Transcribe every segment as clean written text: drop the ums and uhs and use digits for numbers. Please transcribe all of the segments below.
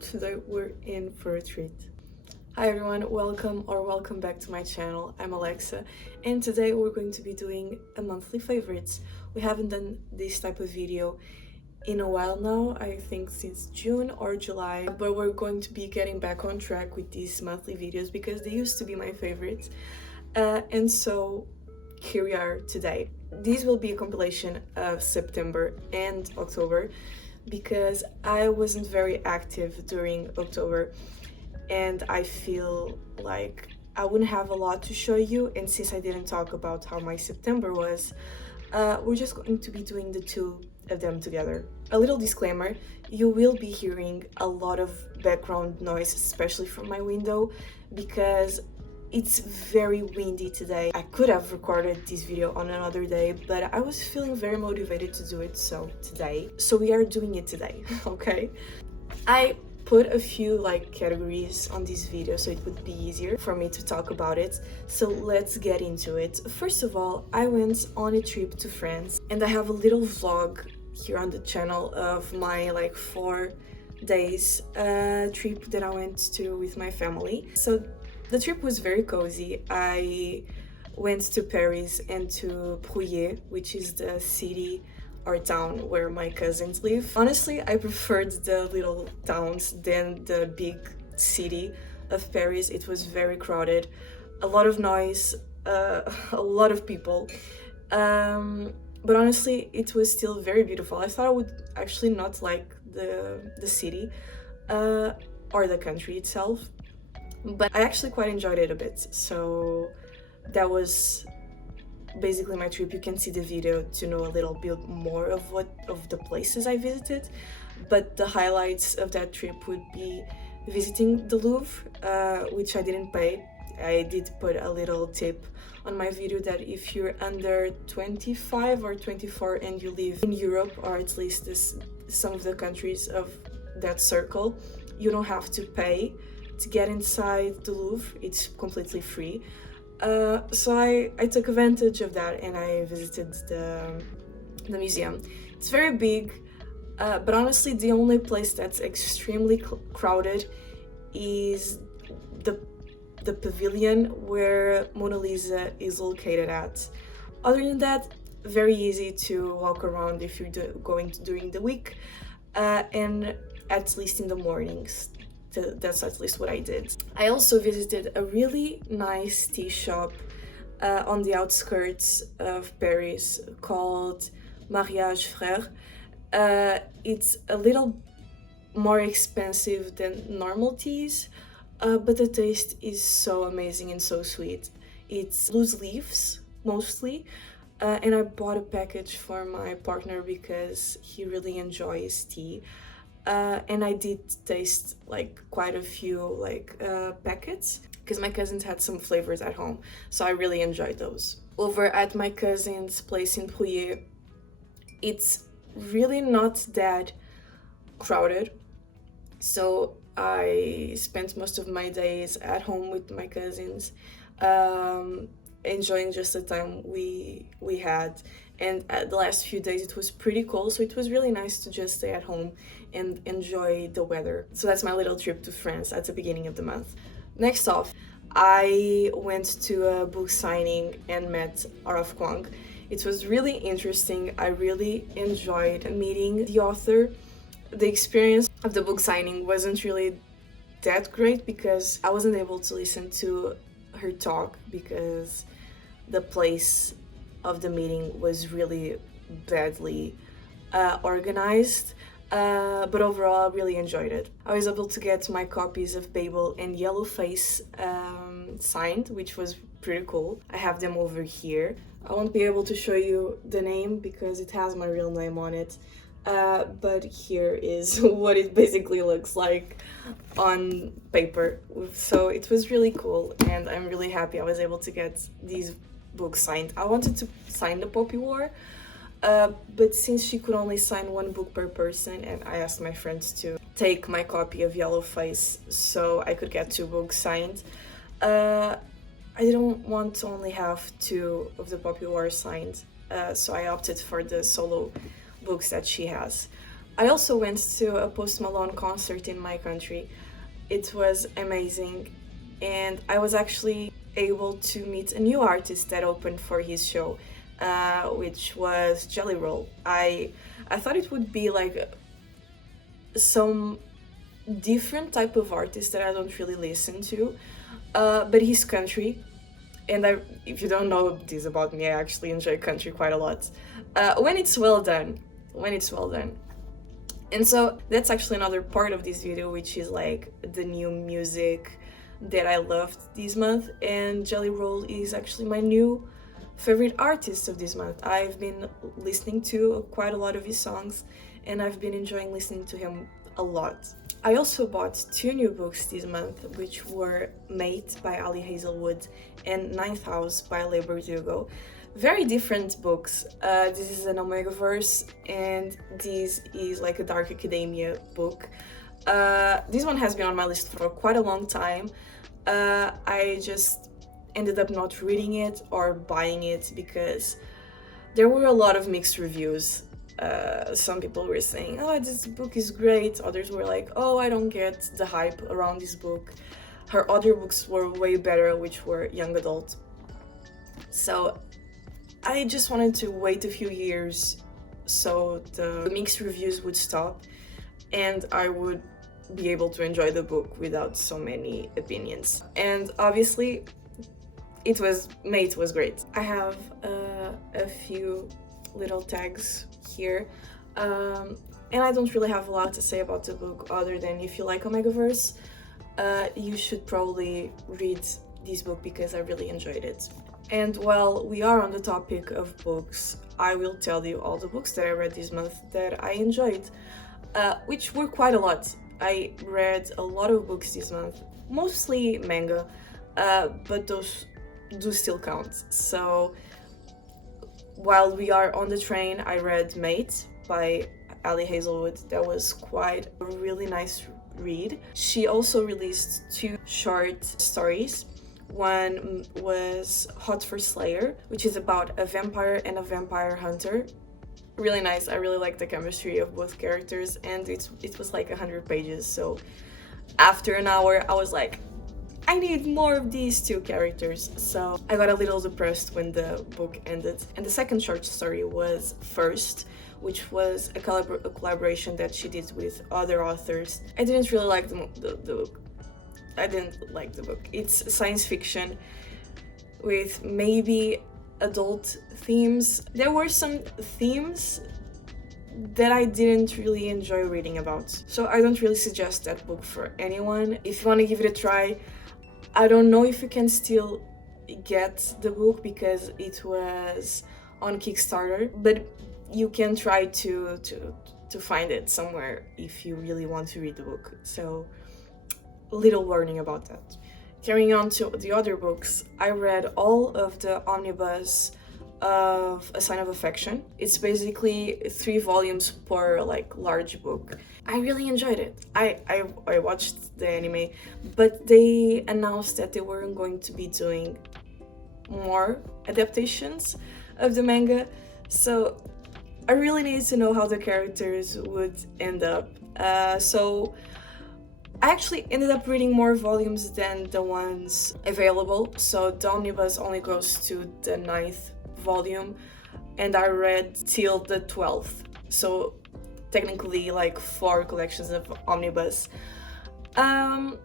Today we're in for a treat. Hi everyone, welcome back to my channel. I'm Alexa, and today we're going to be doing a monthly favorites. We haven't done this type of video in a while now, I think since June or July, but we're going to be getting back on track with these monthly videos because they used to be my favorites. And so here we are today. These will be a compilation of September and October because I wasn't very active during October and I feel like I wouldn't have a lot to show you, and since I didn't talk about how my September was, we're just going to be doing the two of them together. A little disclaimer, you will be hearing a lot of background noise, especially from my window, because it's very windy today. I could have recorded this video on another day, but I was feeling very motivated to do it so we are doing it today. Okay, I put a few categories on this video so it would be easier for me to talk about it, so let's get into it. First of all, I went on a trip to France, and I have a little vlog here on the channel of my 4 days trip that I went to with my family. So the trip was very cozy. I went to Paris and to Bruges, which is the city or town where my cousins live. Honestly, I preferred the little towns than the big city of Paris. It was very crowded, a lot of noise, a lot of people. But honestly, it was still very beautiful. I thought I would actually not like the city or the country itself, but I actually quite enjoyed it a bit. So that was basically my trip. You can see the video to know a little bit more of the places I visited, but the highlights of that trip would be visiting the Louvre, which I didn't pay. I did put a little tip on my video that if you're under 25 or 24 and you live in Europe, or at least some of the countries of that circle, you don't have to pay to get inside the Louvre. It's completely free. So I took advantage of that and I visited the museum. It's very big, but honestly the only place that's extremely crowded is the pavilion where Mona Lisa is located at. Other than that, very easy to walk around if you're going during the week, and at least in the mornings. That's at least what I did. I also visited a really nice tea shop on the outskirts of Paris called Mariage Frère. It's a little more expensive than normal teas, but the taste is so amazing and so sweet. It's loose leaves mostly, and I bought a package for my partner because he really enjoys tea. And I did taste quite a few packets because my cousins had some flavors at home, so I really enjoyed those. Over at my cousin's place in Bruges, it's really not that crowded, so I spent most of my days at home with my cousins, enjoying just the time we had. And the last few days it was pretty cold, so it was really nice to just stay at home and enjoy the weather. So that's my little trip to France at the beginning of the month. Next off, I went to a book signing and met R.F. Kuang. It was really interesting. I really enjoyed meeting the author. The experience of the book signing wasn't really that great because I wasn't able to listen to her talk because the place of the meeting was really badly organized, but overall I really enjoyed it. I was able to get my copies of Babel and Yellowface signed, which was pretty cool. I have them over here. I won't be able to show you the name because it has my real name on it, but here is what it basically looks like on paper. So it was really cool, and I'm really happy I was able to get these books signed. I wanted to sign the Poppy War, but since she could only sign one book per person, and I asked my friends to take my copy of Yellowface so I could get 2 books signed, I didn't want to only have 2 of the Poppy War signed, so I opted for the solo books that she has. I also went to a Post Malone concert in my country. It was amazing, and I was actually able to meet a new artist that opened for his show, which was Jelly Roll. I thought it would be like some different type of artist that I don't really listen to, but his country. And if you don't know this about me, I actually enjoy country quite a lot. When it's well done, when it's well done. And so that's actually another part of this video, which is like the new music that I loved this month. And Jelly Roll is actually my new favorite artist of this month. I've been listening to quite a lot of his songs, and I've been enjoying listening to him a lot. I also bought 2 new books this month, which were Mate by Ali Hazelwood and Ninth House by Leigh Bardugo. Very different books. This is an Omegaverse, and this is like a dark academia book. This one has been on my list for quite a long time. I just ended up not reading it or buying it because there were a lot of mixed reviews. Some people were saying, oh, this book is great. Others were like, oh, I don't get the hype around this book. Her other books were way better, which were young adult. So I just wanted to wait a few years so the mixed reviews would stop and I would be able to enjoy the book without so many opinions. And obviously, Mate was great. I have a few little tags here, and I don't really have a lot to say about the book other than if you like Omegaverse, you should probably read this book because I really enjoyed it. And while we are on the topic of books, I will tell you all the books that I read this month that I enjoyed, which were quite a lot. I read a lot of books this month, mostly manga, but those do still count. So while we are on the train, I read Mate by Ali Hazelwood. That was quite a really nice read. She also released 2 short stories. One was Hot for Slayer, which is about a vampire and a vampire hunter. Really nice. I really like the chemistry of both characters, and it was like 100 pages. So after an hour, I was like, I need more of these 2 characters. So I got a little depressed when the book ended. And the second short story was First, which was a collaboration that she did with other authors. I didn't really like the book. I didn't like the book. It's science fiction with maybe adult themes. There were some themes that I didn't really enjoy reading about. So I don't really suggest that book for anyone. If you want to give it a try, I don't know if you can still get the book because it was on Kickstarter, but you can try to find it somewhere if you really want to read the book. So little warning about that. Carrying on to the other books, I read all of the omnibus of A Sign of Affection. It's basically 3 volumes per like large book. I really enjoyed it. I watched the anime, but they announced that they weren't going to be doing more adaptations of the manga, so I really needed to know how the characters would end up. So I actually ended up reading more volumes than the ones available, so the omnibus only goes to the 9th volume, and I read till the 12th, so technically like 4 collections of omnibus. And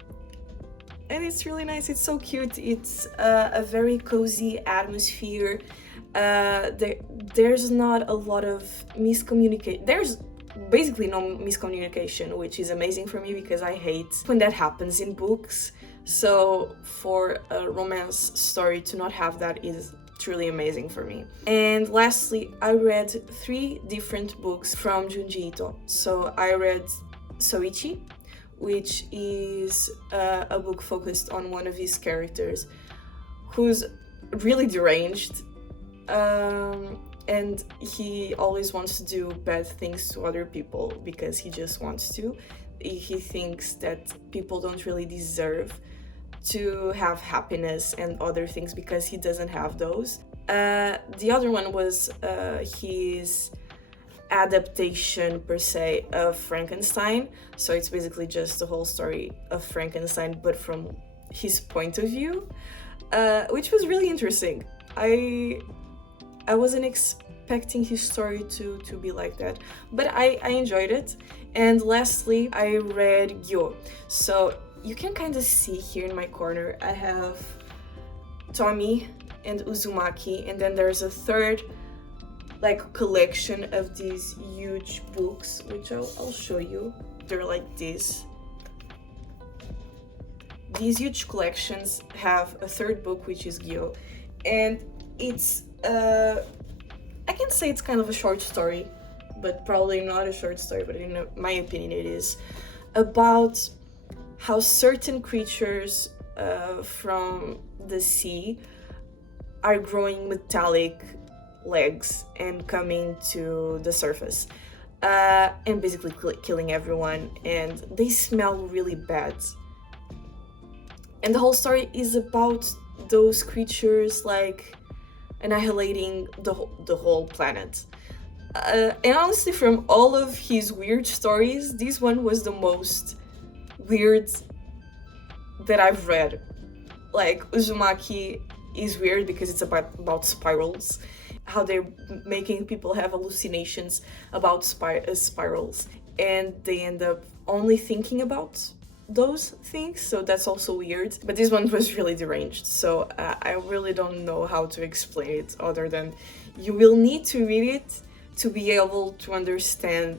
it's really nice, it's so cute, it's a very cozy atmosphere. There's not a lot of miscommunication. There's basically no miscommunication, which is amazing for me because I hate when that happens in books. So for a romance story to not have that is truly amazing for me. And lastly, I read 3 different books from Junji Ito. So I read Soichi, which is a book focused on one of his characters who's really deranged, and he always wants to do bad things to other people because he just wants to. He thinks that people don't really deserve to have happiness and other things because he doesn't have those. The other one was his adaptation per se of Frankenstein. So it's basically just the whole story of Frankenstein, but from his point of view, which was really interesting. I wasn't expecting his story to be like that, but I enjoyed it. And lastly, I read Gyo. So you can kind of see here in my corner, I have Tommy and Uzumaki, and then there's a third like collection of these huge books, which I'll show you. They're like this. These huge collections have a third book, which is Gyo, and it's I can say it's kind of a short story, but probably not a short story, but in my opinion it is, about how certain creatures from the sea are growing metallic legs and coming to the surface, and basically killing everyone, and they smell really bad. And the whole story is about those creatures like annihilating the whole planet. And honestly, from all of his weird stories, this one was the most weird that I've read. Like, Uzumaki is weird because it's about spirals, how they're making people have hallucinations about spirals, and they end up only thinking about those things, so that's also weird. But this one was really deranged, so I really don't know how to explain it other than you will need to read it to be able to understand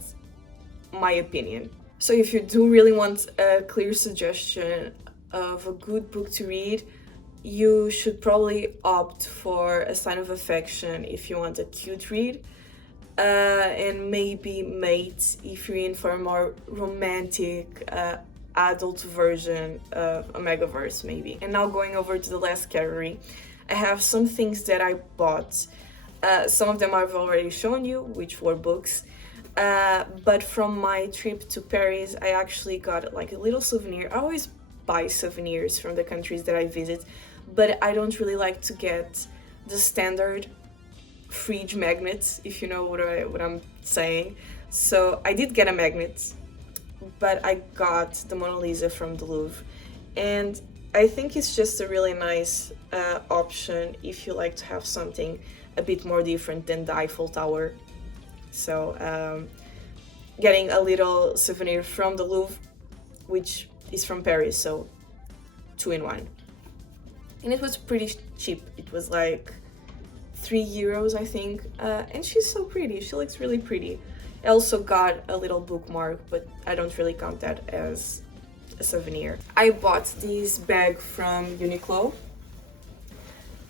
my opinion. So if you do really want a clear suggestion of a good book to read, you should probably opt for A Sign of Affection if you want a cute read, and maybe Mate if you're in for a more romantic adult version of a megaverse maybe. And now going over to the last category, I have some things that I bought. Some of them I've already shown you, which were books, but from my trip to Paris I actually got like a little souvenir. I always buy souvenirs from the countries that I visit, but I don't really like to get the standard fridge magnets, if you know what I'm saying. So I did get a magnet, but I got the Mona Lisa from the Louvre, and I think it's just a really nice option if you like to have something a bit more different than the Eiffel Tower. So getting a little souvenir from the Louvre, which is from Paris, so 2 in 1. And it was pretty cheap. It was like €3, I think, and she's so pretty. She looks really pretty. I also got a little bookmark, but I don't really count that as a souvenir. I bought this bag from Uniqlo.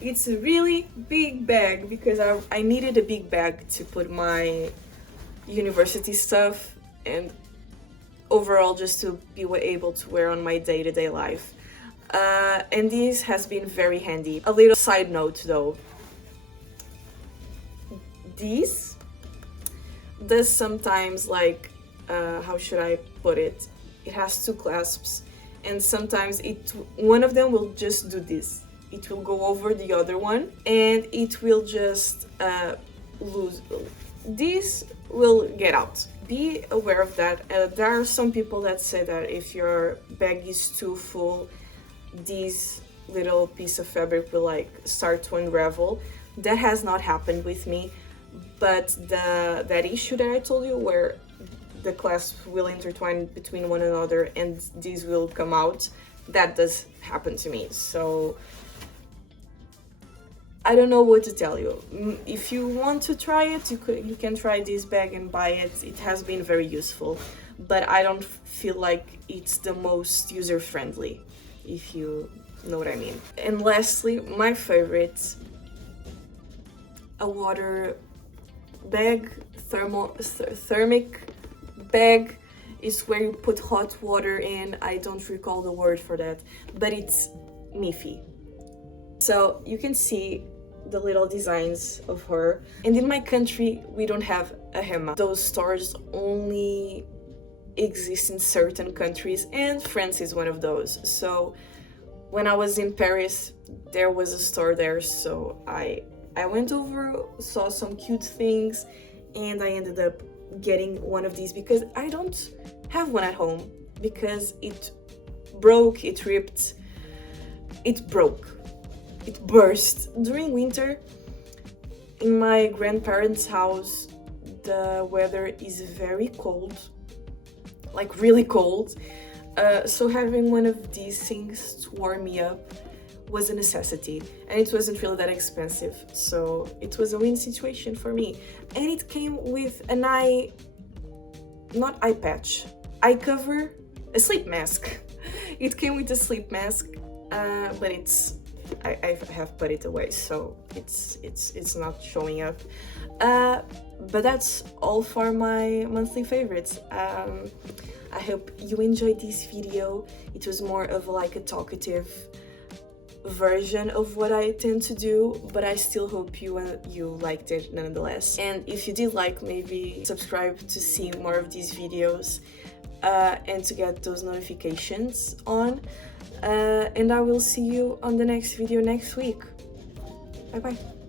It's a really big bag because I needed a big bag to put my university stuff and overall just to be able to wear on my day-to-day life. And this has been very handy. A little side note though, this does sometimes, like, how should I put it? It has 2 clasps, and sometimes one of them will just do this. It will go over the other one, and it will just lose. This will get out. Be aware of that. There are some people that say that if your bag is too full, this little piece of fabric will like start to unravel. That has not happened with me, but that issue that I told you where the clasps will intertwine between one another and these will come out, that does happen to me. So I don't know what to tell you. If you want to try it, you can try this bag and buy it. It has been very useful, but I don't feel like it's the most user-friendly, if you know what I mean. And lastly, my favorite, a water bag, thermic bag. Is where you put hot water in. I don't recall the word for that, but it's Miffy. So you can see the little designs of her. And in my country, we don't have a Hema. Those stores only exist in certain countries, and France is one of those. So when I was in Paris, there was a store there, so I went over, saw some cute things, and I ended up getting one of these because I don't have one at home because it broke, it ripped, it broke, it burst during winter. In my grandparents' house, the weather is very cold, like really cold. So having one of these things to warm me up was a necessity, and it wasn't really that expensive, so it was a win situation for me. And it came with an eye patch, eye cover, a sleep mask. It came with a sleep mask, but I have put it away, so it's not showing up. But that's all for my monthly favorites. I hope you enjoyed this video. It was more of like a talkative version of what I tend to do, but I still hope you liked it nonetheless. And if you did like, maybe subscribe to see more of these videos and to get those notifications on. And I will see you on the next video next week. Bye bye.